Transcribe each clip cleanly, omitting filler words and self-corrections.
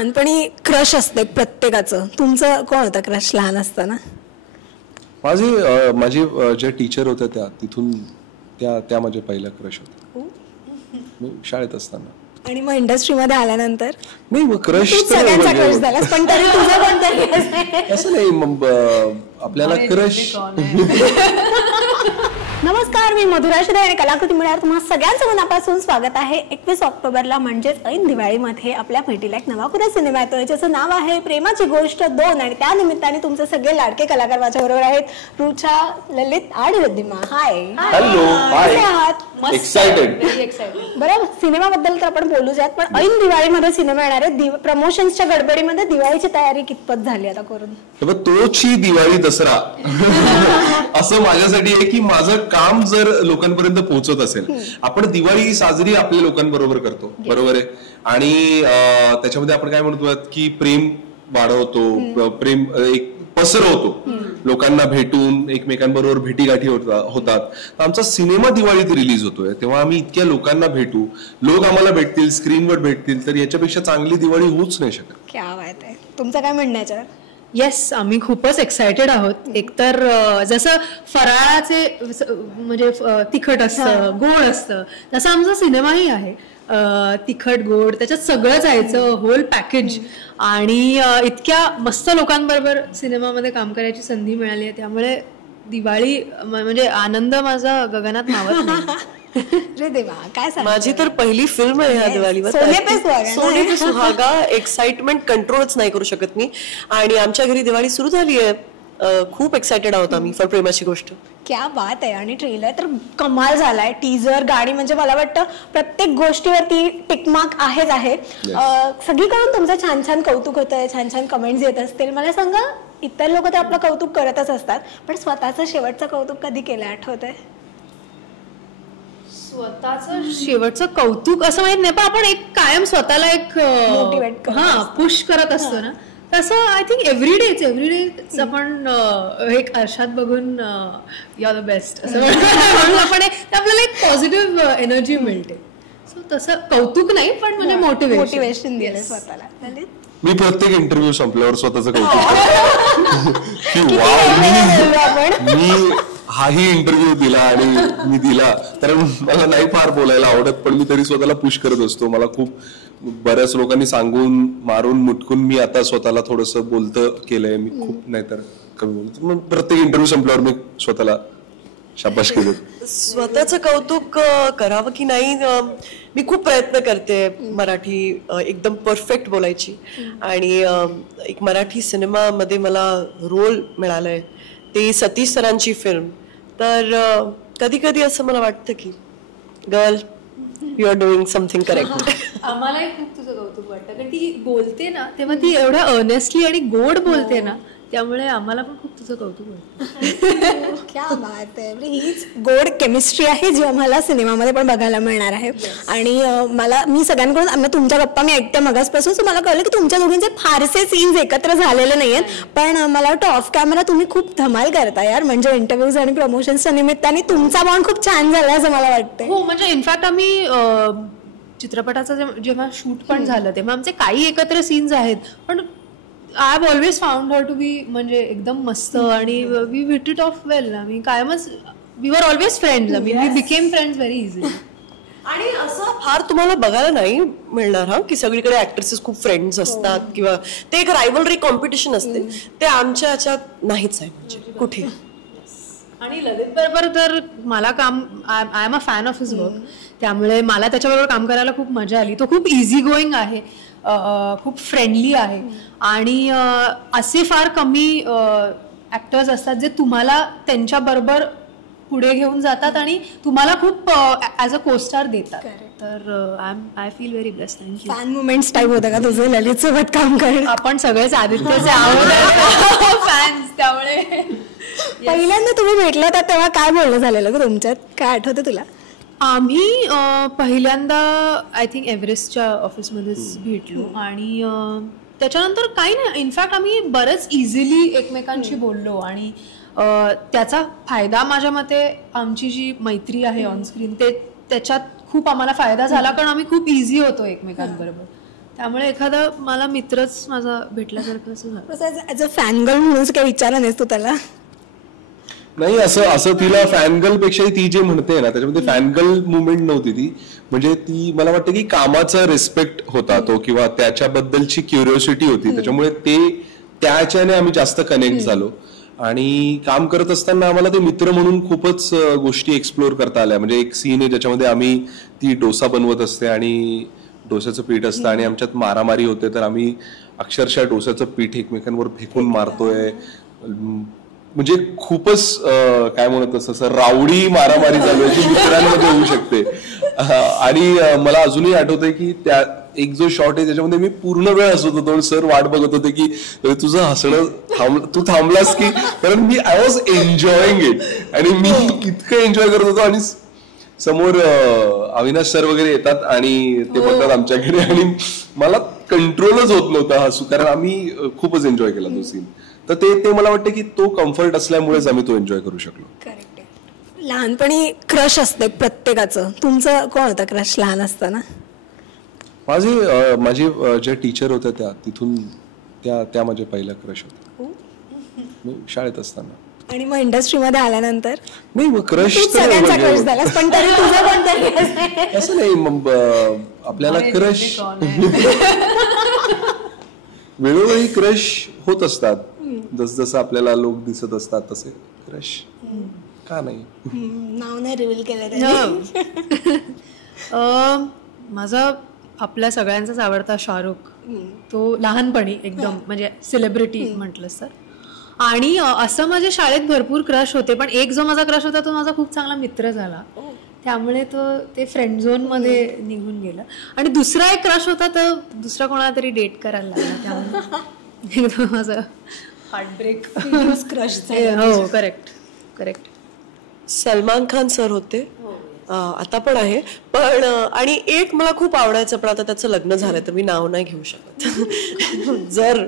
लहानपणी क्रश असते प्रत्येकाचं. तुमचं कोण होतं क्रश लहान असताना? माझी ज्या टीचर होत्या तिथून त्या माझ्या पहिल्या क्रश होत्या मी शाळेत असताना. आणि मग इंडस्ट्रीमध्ये आल्यानंतर? नाही क्रश सगळ्यांचा क्रश झाला, पण तरी तुझा कोणता असं नाही. मग आपल्याला क्रश. नमस्कार, मी मधुरा श्री आणि कलाकृती मिळाल्यावर तुम्हाला सगळ्यांचं मनापासून स्वागत आहे. 21 ऑक्टोबरला म्हणजेच ऐन दिवाळीमध्ये आपल्या भेटीला एक नवा पुरा सिनेमा येतोय ज्याचं नाव आहे प्रेमाची गोष्ट 2. आणि त्या निमित्ताने तुमचे सगळे लाडके कलाकार माझ्या बरोबर आहेत. रुचा, ललित आणि रिद्धिमा. हाय. हॅलो. हाय. एक्साइटेड. बरं, सिनेमाबद्दल तर आपण बोलूयात, पण ऐन दिवाळीमध्ये सिनेमा येणार आहे. प्रमोशन्सच्या गडबडीमध्ये दिवाळीची तयारी कितपत झाली आता करून? तोची दिवाळी दसरा असं माझ्यासाठी आहे की माझं काम जर लोकांपर्यंत पोहोचत असेल. आपण दिवाळी साजरी आपल्या लोकांबरोबर करतो, बरोबर आहे. आणि त्याच्यामध्ये आपण काय म्हणतो की प्रेम वाढवतो, प्रेम एक पसरवतो, लोकांना भेटून एकमेकांबरोबर भेटीगाठी होतात. आमचा सिनेमा दिवाळीत रिलीज होतोय तेव्हा आम्ही इतक्या लोकांना भेटू, लोक आम्हाला भेटतील, स्क्रीनवर भेटतील, तर याच्यापेक्षा चांगली दिवाळी होऊच नाही शकत. क्या बात आहे. तुमचं काय म्हणणं याच्यावर? येस, आम्ही खूपच एक्सायटेड आहोत. एकतर जसं फराळाचे म्हणजे तिखट असतं, गोड असतं, तसं आमचा सिनेमाही आहे. तिखट गोड त्याच्यात सगळं जायचं, होल पॅकेज. आणि इतक्या मस्त लोकांबरोबर सिनेमामध्ये काम करायची संधी मिळाली आहे, त्यामुळे दिवाळी म्हणजे आनंद माझा गगनात मावत नाही. माझी तर पहिली फिल्म आहे ह्या दिवाळीवर. सोने पे सुहागा. एक्साइटमेंट कंट्रोलच नाही करू शकत मी. आणि आमच्या घरी दिवाळी सुरू झाली आहे. खूप एक्साइटेड आहोत आम्ही फॉर प्रेमाची गोष्ट. क्या बात आहे. आणि ट्रेलर तर कमाल झालाय. टीजर, गाणी, म्हणजे मला वाटतं प्रत्येक गोष्टीवरती टिकमार्क आहेच आहे. सगळीकडून तुमचं छान छान कौतुक होतंय, छान छान कमेंट्स येत असतील. मला सांगा, इतर लोक तर आपलं कौतुक करतच असतात, पण स्वतःचं शेवटचं कौतुक कधी केलं आठवतंय? स्वतःचं शेवटचं कौतुक असं माहित नाही, पण आपण एक कायम स्वतःला एक मोटिवेट पुश करत असतो ना, तसं आय थिंक एव्हरीडेच आपण एक आरशात बघून यू आर द बेस्ट असं म्हणून आपण आपल्याला एक पॉझिटिव्ह एनर्जी मिळते. सो तसं कौतुक नाही, पण म्हणजे मोटिवेशन दिलं स्वतःला. मी प्रत्येक इंटरव्ह्यू संपल्यावर स्वतःचं कौतुक मी हाही इंटरव्ह्यू दिला आणि मी दिला, कारण मला नाही फार बोलायला आवडत, पण मी तरी स्वतःला पुश करत असतो. मला खूप बऱ्याच लोकांनी सांगून मारून मुटकून मी आता स्वतःला थोडस बोलतं केलंय. मी खूप नाही तर कमी बोलतो. मग प्रत्येक इंटरव्ह्यू संपल्यावर मी स्वतःला शाबाश केलं. स्वतःचं कौतुक करावं की नाही, मी खूप प्रयत्न करते मराठी एकदम परफेक्ट बोलायची. आणि एक मराठी सिनेमामध्ये मला रोल मिळालाय, ते सतीश सरांची फिल्म. तर कधी कधी असं मला वाटतं की girl, you are doing something correct. आम्हालाही खूप तुझं कौतुक वाटतं, कारण ती बोलते ना तेव्हा ती एवढ्या अर्नेस्टली आणि गोड बोलते ना, त्यामुळे आम्हाला पण खूप तुझं कौतुक वाटतं. क्या बात आहे. हीच गोड केमिस्ट्री आहे जी आम्हाला सिनेमामध्ये पण बघायला मिळणार आहे. आणि मी सगळ्यांकडून तुमच्या गप्पा मी ऐकते मगासपासून, सो मला कळलं की तुमच्या दोघींचे फारसे सीन्स एकत्र झालेले नाहीयेत, पण मला वाटतं ऑफ कॅमेरा तुम्ही खूप धमाल करता यार. म्हणजे इंटरव्ह्यूज आणि प्रमोशन्सच्या निमित्ताने तुमचा बॉन्ड खूप छान झाला असं मला वाटतं. हो, म्हणजे इनफॅक्ट आम्ही चित्रपटाचं जेव्हा शूट पण झालं तेव्हा आमचे काही एकत्र सीन्स आहेत, पण I have always found her to be म्हणजे एकदम मस्त. आणि we hit it off well. आम्ही कायमच we were always friends. We became friends very easily. आणि असं फार तुम्हाला बघायला नाही मिळणार हा की सगळीकडे ऍक्ट्रेसेस खूप फ्रेंड्स असतात किंवा ते एक रायव्हलरी कॉम्पिटिशन असते. ते आमच्या ह्याच्यात नाहीच आहे म्हणजे कुठे. आणि ललित बरोबर तर मला काम, I am a fan of his work, त्यामुळे मला त्याच्याबरोबर काम करायला खूप मजा आली. तो खूप इझी गोईंग आहे, खूप फ्रेंडली आहे. आणि असे फार कमी ऍक्टर्स असतात जे तुम्हाला त्यांच्याबरोबर पुढे घेऊन जातात आणि तुम्हाला खूप ॲज अ कोस्टार देतात. तर I feel very blessed. Thank you. Fan moments type होतं का तुझं ललित सोबत काम करणं? आपण सगळेच आदित्यचे आहोत फॅन्स, त्यामुळे. पहिल्यांदा तुम्ही भेटला तर तेव्हा काय बोलणं झालेलं का तुमच्यात? काय आठवतं तुला? आम्ही पहिल्यांदा आय थिंक एव्हरेस्टच्या ऑफिसमध्येच भेटलो. आणि त्याच्यानंतर काही नाही, इनफॅक्ट आम्ही बरंच इझिली एकमेकांशी बोललो. आणि त्याचा फायदा माझ्या मते आमची जी मैत्री आहे ऑनस्क्रीन त्याच्यात खूप आम्हाला फायदा झाला, कारण आम्ही खूप इझी होतो एकमेकांबरोबर. त्यामुळे एखादा मला मित्रच माझा भेटल्यासारखं असं झालं. ऍज अ फॅन गर्ल म्हणून काही विचारला नाहीस तू त्याला? नाही, असं तिला फॅनगर्ल पेक्षा ती जे म्हणते ना त्याच्यामध्ये फॅनगर्ल मुवमेंट नव्हती ती. म्हणजे ती मला वाटतं की कामाचा रिस्पेक्ट होता तो, किंवा त्याच्याबद्दलची क्युरिओसिटी होती, त्याच्यामुळे त्याच्याने आम्ही जास्त कनेक्ट झालो. आणि काम करत असताना आम्हाला ते मित्र म्हणून खूपच गोष्टी एक्सप्लोर करता आल्या. म्हणजे एक सीन आहे ज्याच्यामध्ये ती डोसा बनवत असते आणि डोस्याचं पीठ असतं आणि आमच्यात मारामारी होते, तर आम्ही अक्षरशः डोस्याचं पीठ एकमेकांवर फेकून मारतोय. म्हणजे खूपच काय म्हणत असं रावडी मारामारी चालू आहे जी मित्रांमध्ये होऊ शकते. आणि मला अजूनही आठवतंय की त्या एक जो शॉट आहे त्याच्यामध्ये मी पूर्ण वेळ हसत होतो. सर वाट बघत होते की तुझं हसणं तू थांबलास की, कारण मी आय वॉज एन्जॉईंग इट आणि मी इतकं एन्जॉय करत होतो. आणि समोर अविनाश सर वगैरे येतात आणि ते बोलतात आमच्याकडे, आणि मला कंट्रोलच होत नव्हता हसू, कारण आम्ही खूपच एन्जॉय केला तो सीन. तर ते मला वाटतं की तो कम्फर्ट असल्यामुळेच आम्ही तो एन्जॉय करू शकलो. करेक्ट. लहानपणी क्रश असते प्रत्येकाचं. तुमचं कोण होतं क्रश लहान असताना? माझे ज्या टीचर होत्या तिथून त्या माझ्या पहिल्या क्रश होत्या मी शाळेत असताना. आणि मग इंडस्ट्रीमध्ये आल्यानंतर? नाही, मग क्रश सगळ्यांचा क्रश झाला, पण तरी तुझा कोणता? असं नाही, मग आपल्याला क्रश वेळोवेळी क्रश होत असतात. जसं आपल्याला लोक दिसत असतात तसे क्रश का नाही. नाव नाही रिव्हील केलं. माझा आपल्या सगळ्यांचाच आवडता शाहरुख, तो लहानपणी एकदम म्हणजे सेलिब्रिटी म्हटलंस तर. आणि असं माझ्या शाळेत भरपूर क्रश होते, पण एक जो माझा क्रश होता तो माझा खूप चांगला मित्र झाला, त्यामुळे ते फ्रेंड झोन मध्ये निघून गेलं. आणि दुसरा एक क्रश होता तर दुसरा कोणाला तरी डेट करायला लागला, त्यामुळे एकदम माझं हार्टब्रेक क्रश. हो, करेक्ट. सलमान खान सर होते, आता पण आहे, पण आणि एक मला खूप आवडायचं, पण आता त्याचं लग्न झालंय तर मी नाव नाही घेऊ शकत. जर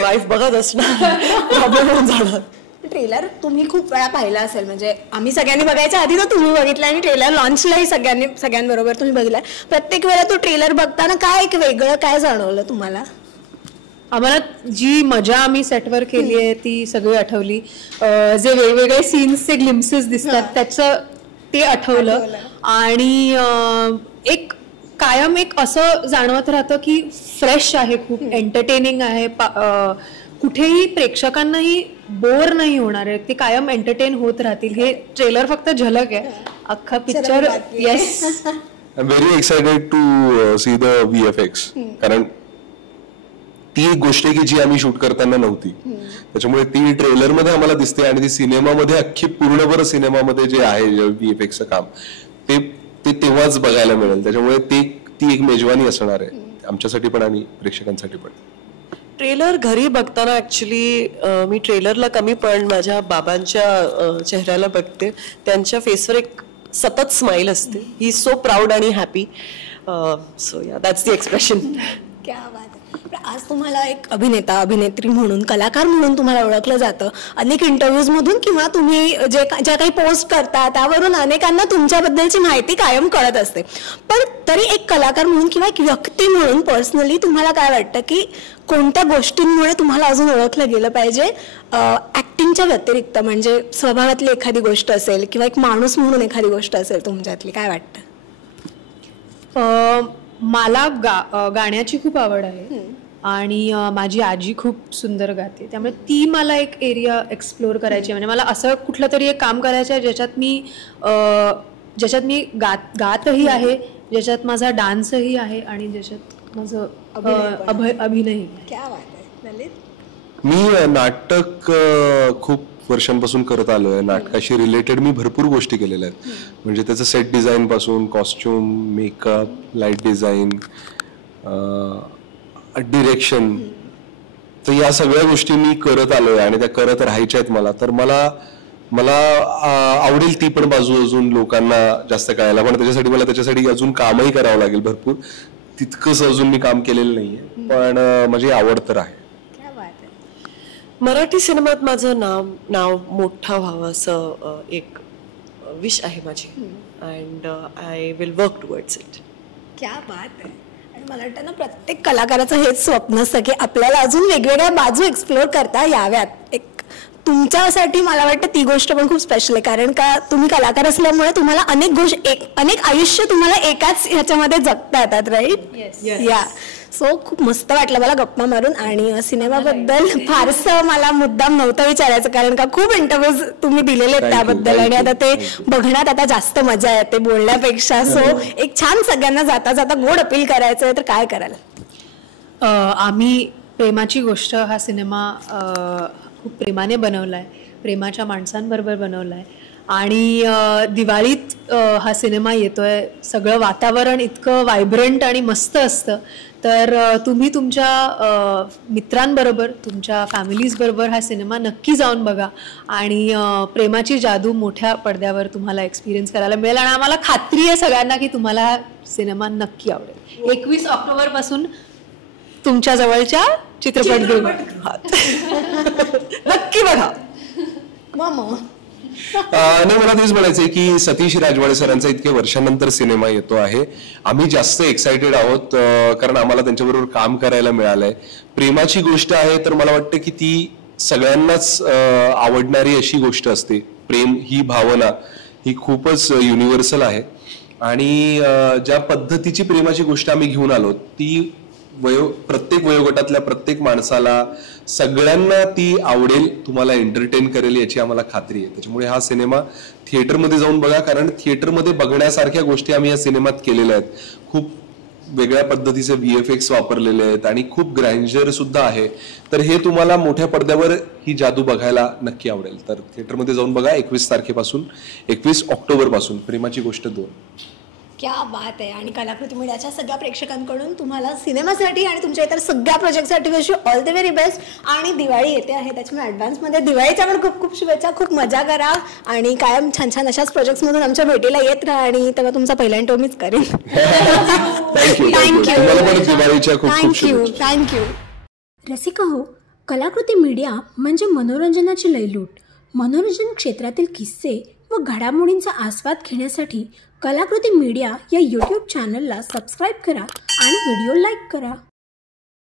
वाईफ बघत असणार प्रॉब्लेम होऊन जाणार. ट्रेलर तुम्ही खूप वेळा पाहिला असेल, म्हणजे आम्ही सगळ्यांनी बघायच्या आधी तर तुम्ही बघितला आणि ट्रेलर लॉन्चलाही सगळ्यांबरोबर तुम्ही बघितला. प्रत्येक वेळेला तो ट्रेलर बघताना काय एक वेगळं काय जाणवलं तुम्हाला? आम्हाला जी मजा आम्ही सेटवर केली आहे ती सगळी आठवली. जे वेगवेगळे सीन्सचे ग्लिम्सेस दिसतात त्याचं ते आठवलं. आणि एक कायम एक असं जाणवत राहतं की फ्रेश आहे, खूप एंटरटेनिंग आहे, कुठेही प्रेक्षकांनाही बोर नाही होणार आहे, ते कायम एंटरटेन होत राहतील. हे ट्रेलर फक्त झलक आहे, अख्खा picture. Yes, I am very excited to see the VFX, कारण ती एक गोष्ट आहे की जी आम्ही शूट करताना नव्हती, त्याच्यामुळे ती ट्रेलर मध्ये आम्हाला दिसते आणि ती सिनेमामध्ये अख्खी पूर्णभर सिनेमामध्ये जे आहे VFXचं काम ते तेव्हाच बघायला मिळेल. त्याच्यामुळे ती एक मेजवानी असणार आहे आमच्यासाठी पण आणि प्रेक्षकांसाठी पण. ट्रेलर घरी बघताना ऍक्च्युली मी ट्रेलरला कमी, पण माझ्या बाबांच्या चेहऱ्याला बघते, त्यांच्या फेसवर एक सतत स्माइल असते. ही इज सो प्राऊड आणि हॅपी. सो या दॅट्स द एक्सप्रेशन. क्या बात आहे. आज तुम्हाला एक अभिनेत्री म्हणून, कलाकार म्हणून तुम्हाला ओळखलं जातं अनेक इंटरव्ह्यूज मधून, किंवा तुम्ही ज्या काही पोस्ट करता त्यावरून अनेकांना तुमच्याबद्दलची माहिती कायम कळत असते. पण तरी एक कलाकार म्हणून किंवा एक व्यक्ती म्हणून पर्सनली तुम्हाला काय वाटतं की कोणत्या गोष्टींमुळे तुम्हाला अजून ओळखलं गेलं पाहिजे ऍक्टिंगच्या व्यतिरिक्त? म्हणजे स्वभावातली एखादी गोष्ट असेल किंवा एक माणूस म्हणून एखादी गोष्ट असेल तुमच्यातली, काय वाटतं? मला गाण्याची खूप आवड आहे आणि माझी आजी खूप सुंदर गाते, त्यामुळे ती मला एक एरिया एक्सप्लोर करायची. म्हणजे मला असं कुठलं तरी एक काम करायचं आहे ज्याच्यात मी गातही आहे, ज्याच्यात माझा डान्सही आहे आणि ज्याच्यात माझं अभिनयही. मी नाटक खूप वर्षांपासून करत आलोय. नाटकाशी रिलेटेड मी भरपूर गोष्टी केलेल्या आहेत, म्हणजे त्याचं सेट डिझाईन पासून costume, makeup, light design, direction, तर या सगळ्या गोष्टी मी करत आलोय आणि त्या करत राहायच्या आहेत मला. तर मला आवडेल ती पण बाजू अजून लोकांना जास्त कळायला, पण मला त्याच्यासाठी अजून कामही करावं लागेल भरपूर. तितकंच अजून मी काम केलेलं नाहीये, पण माझी आवड तर आहे. मराठी सिनेमात माझं नाव मोठं व्हावं असं एक विश आहे माझी, and I will work towards it. क्या बात आहे. मला वाटतं ना प्रत्येक कलाकाराचं हेच स्वप्न असतं की आपल्याला अजून वेगवेगळ्या बाजू एक्सप्लोअर करता याव्यात. एक तुमच्यासाठी मला वाटतं ती गोष्ट पण खूप स्पेशल आहे, कारण का तुम्ही कलाकार असल्यामुळे तुम्हाला अनेक आयुष्य तुम्हाला एकाच ह्याच्यामध्ये जगता येतात, राईट? या सो खूप मस्त वाटलं मला गप्पा मारून. आणि सिनेमाबद्दल फारसं मला मुद्दाम नव्हतं विचारायचं, कारण का खूप इंटरव्ह्यूज तुम्ही दिलेले आहेत त्याबद्दल, आणि आता ते बघण्यात आता जास्त मजा येते बोलण्यापेक्षा. सो एक छान सगळ्यांना जाता जाता गोड अपील करायचं आहे तर काय कराल? आम्ही प्रेमाची गोष्ट हा सिनेमा खूप प्रेमाने बनवला आहे, प्रेमाच्या माणसांबरोबर बनवला आहे. आणि दिवाळीत हा सिनेमा येतोय, सगळं वातावरण इतकं व्हायब्रंट आणि मस्त असतं. तर तुम्ही तुमच्या मित्रांबरोबर, तुमच्या फॅमिलीजबरोबर हा सिनेमा नक्की जाऊन बघा आणि प्रेमाची जादू मोठ्या पडद्यावर तुम्हाला एक्सपिरियन्स करायला मिळेल. आणि आम्हाला खात्री आहे सगळ्यांना की तुम्हाला हा सिनेमा नक्की आवडेल. 21 ऑक्टोबरपासून तुमच्या जवळच्या चित्रपटगृहात नक्की बघा. नाही, मला तेच म्हणायचंय की सतीश राजवाडे सरांचा इतक्या वर्षानंतर सिनेमा येतो आहे. आम्ही जास्त एक्साइटेड आहोत कारण आम्हाला त्यांच्याबरोबर काम करायला मिळालंय. प्रेमाची गोष्ट आहे तर मला वाटतं की ती सगळ्यांनाच आवडणारी अशी गोष्ट असते. प्रेम ही भावना ही खूपच युनिव्हर्सल आहे आणि ज्या पद्धतीची प्रेमाची गोष्ट आम्ही घेऊन आलो ती प्रत्येक वयोगटातल्या प्रत्येक माणसाला, सगळ्यांना ती आवडेल, तुम्हाला एंटरटेन करेल याची आम्हाला खात्री आहे. त्याच्यामुळे हा सिनेमा थिएटरमध्ये जाऊन बघा, कारण थिएटरमध्ये बघण्यासारख्या गोष्टी आम्ही या सिनेमात केलेल्या आहेत. खूप वेगळ्या पद्धतीचे VFX वापरलेले आहेत आणि खूप ग्रँजर सुद्धा आहे. तर हे तुम्हाला मोठ्या पडद्यावर ही जादू बघायला नक्की आवडेल. तर थिएटरमध्ये जाऊन बघा 21 ऑक्टोबर पासून प्रेमाची गोष्ट 2. क्या बात आहे. आणि कलाकृती मीडियाच्या सगळ्या प्रेक्षकांकडून तुम्हाला सिनेमासाठी आणि तुमच्या इतर सगळ्या प्रोजेक्टसाठी wish you all the very best. आणि दिवाळी येते आहे त्याच्यामुळे ॲडव्हान्समध्ये दिवाळीच्या पण खूप खूप शुभेच्छा. खूप मजा करा आणि कायम छान छान अशाच प्रोजेक्ट्समधून आमच्या भेटीला येत राहा. आणि तेव्हा तुमचा पहिला इंटरव्ह्यू मीच करेन. थँक्यू. रसिका हो, कलाकृती मीडिया म्हणजे मनोरंजनाची लयलूट. मनोरंजन क्षेत्रातील किस्से व घडामोडींचा आस्वाद घेण्यासाठी कलाकृती मीडिया या YouTube चॅनलला सबस्क्राईब करा आणि व्हिडिओ लाईक करा.